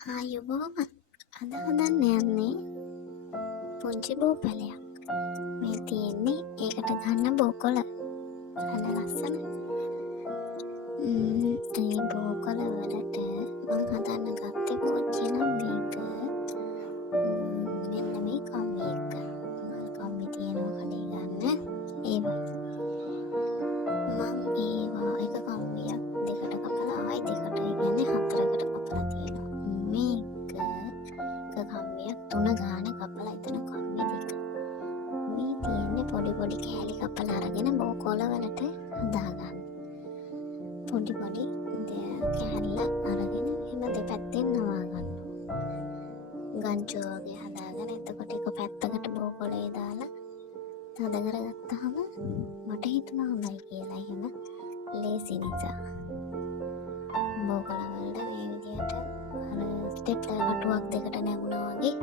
ආයුබෝවන් අද හදන්න යන්නේ පුංචි බෝපැලයක්. මේ තියෙන්නේ ඒකට ගන්න බෝකොල බලන්න ලස්සන. ඒ බෝකොල වලට මං හදන්න ගත්තේ පුංචි නම් මේක මෙන්න මේ කම්බි එක. මල් කම්බි තියෙනවා කඩේ ගන්න. ඒවයි මං ඒවා එක කම්බියක් දෙකට කපලා ආයි දෙකට කියන්නේ හතරකට කපලා තියෙනවා. මේක කම්බියක් 3 ගාන කපලා එතන කම්බි දෙක. මේ තියෙන්නේ පොඩි පොඩි කෑලි කපලා අරගෙන බෝකොල වලට හදාගන්න. පොඩි පොඩි කෑල්ල අරගෙන එහෙම දෙපැත්තෙන් නවා ගන්න. ගංජෝ වගේ හදාගෙන එතකොට එක පැත්තකට බෝකොලේ දාලා තද කරගත්තාම මට හිතුණා හොඳයි කියලා. එහෙම ලේසි නිසා බෝකොල වලට මේ විදියට ස්ටෙප්ලර් කටුවක් දෙකට නැමුණා වගේ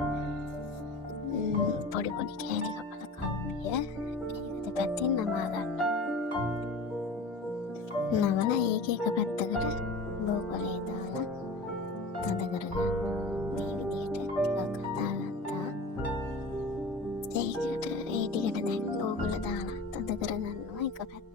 පොඩි පොඩි කෑලි කපලා කම්බිය ඒක දෙපැත්තෙන් නමා ගන්න. නමලා ඒක එක පැත්තකට බෝකොලේ දාලා තද කරගන්න. මේ විදියට ටිකක් හදාගත්තා. ඒකට ඒ ටිකට දැන් බෝකොල දාලා තද කරගන්නවා එක පැත්තක්.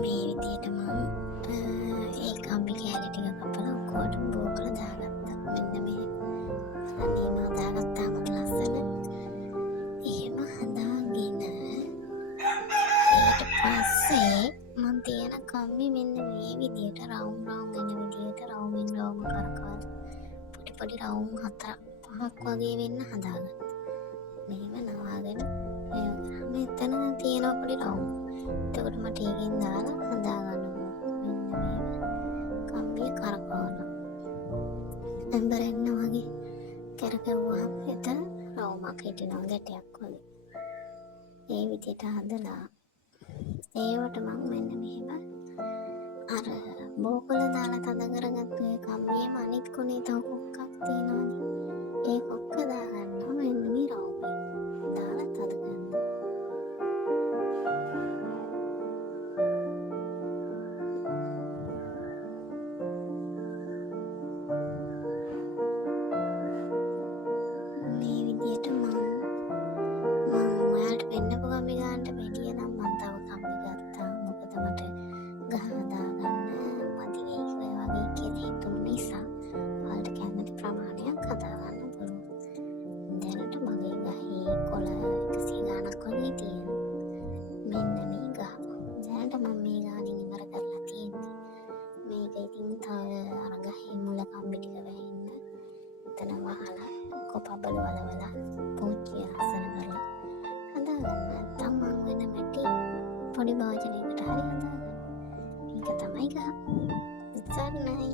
මේ විදියට මම ඒ කම්බි කෑලි ටික කපලා ඔක්කොටම බෝකොල දාගත්තා. මෙන්න මේ අනේ මම දාගත්තාම ලස්සන. එහෙම හදාගෙන ඊට පස්සේ මම තියෙන කම්බි මෙන්න මේ විදියට රවුම් එන විදියට රවුමින් රවුම කරකවලා පොඩි පොඩි රවුම් 4-5ක් වගේ වෙන්න හදාගත්තා. මෙහෙම නවාගෙන මෙතන තියෙන පොඩි රවුම්. එතකොට මට ඒකෙන් දාලා හදාගන්න මෙන්න මේව කම්බිය කරකවනවා. ඇම්බරෙන්න වගේ කරකවුවාම එතන රවුමක් හිටිනවා ගැටයක් වගේ. ඒ විදියට හදලා ඒවට මම මෙන්න මෙහෙම අර බෝකොල දාලා තද කරගත්තු ඒ කම්බියේම අනිත් කොනේ තව කොක්කක් තියෙනවානේ. ඒ කොක්ක දාගන්නවා මෙන්න මේ රවුමේ දාලා තද කරනවා. මේ විදියට මම ඔයාලට පෙන්නපු කම්බි ගන්නට වැඩිය නම් මම තව කම්බි ගත්තා. මොකද මට ගහ හදාගන්න මදි වෙයි වගේ කියලා හිතුන නිසා ඔයාලට කැමති ප්‍රමාණයක් හදාගන්න පුළුවන්. දැනට මගේ ගහේ කොළ 100 ගාණක් වගේ තියෙනවා. මෙන්න මේ ගහ. දැනට මම මේ ගානින් ඉවර කරලා තියෙන්නේ. මේක ඉතින් තව අර ගහේ මුල කම්බි ටික වැහෙන්න එතන වහලා කොපබල වලවලා පූච්චිය ලස්සන කරලා හදාගන්න. නැත්තම් මං වෙන මැටි පොඩි භාජනයකට හරි හදාගන්න. මේක තමයි ගහ. ඉස්සරණයි.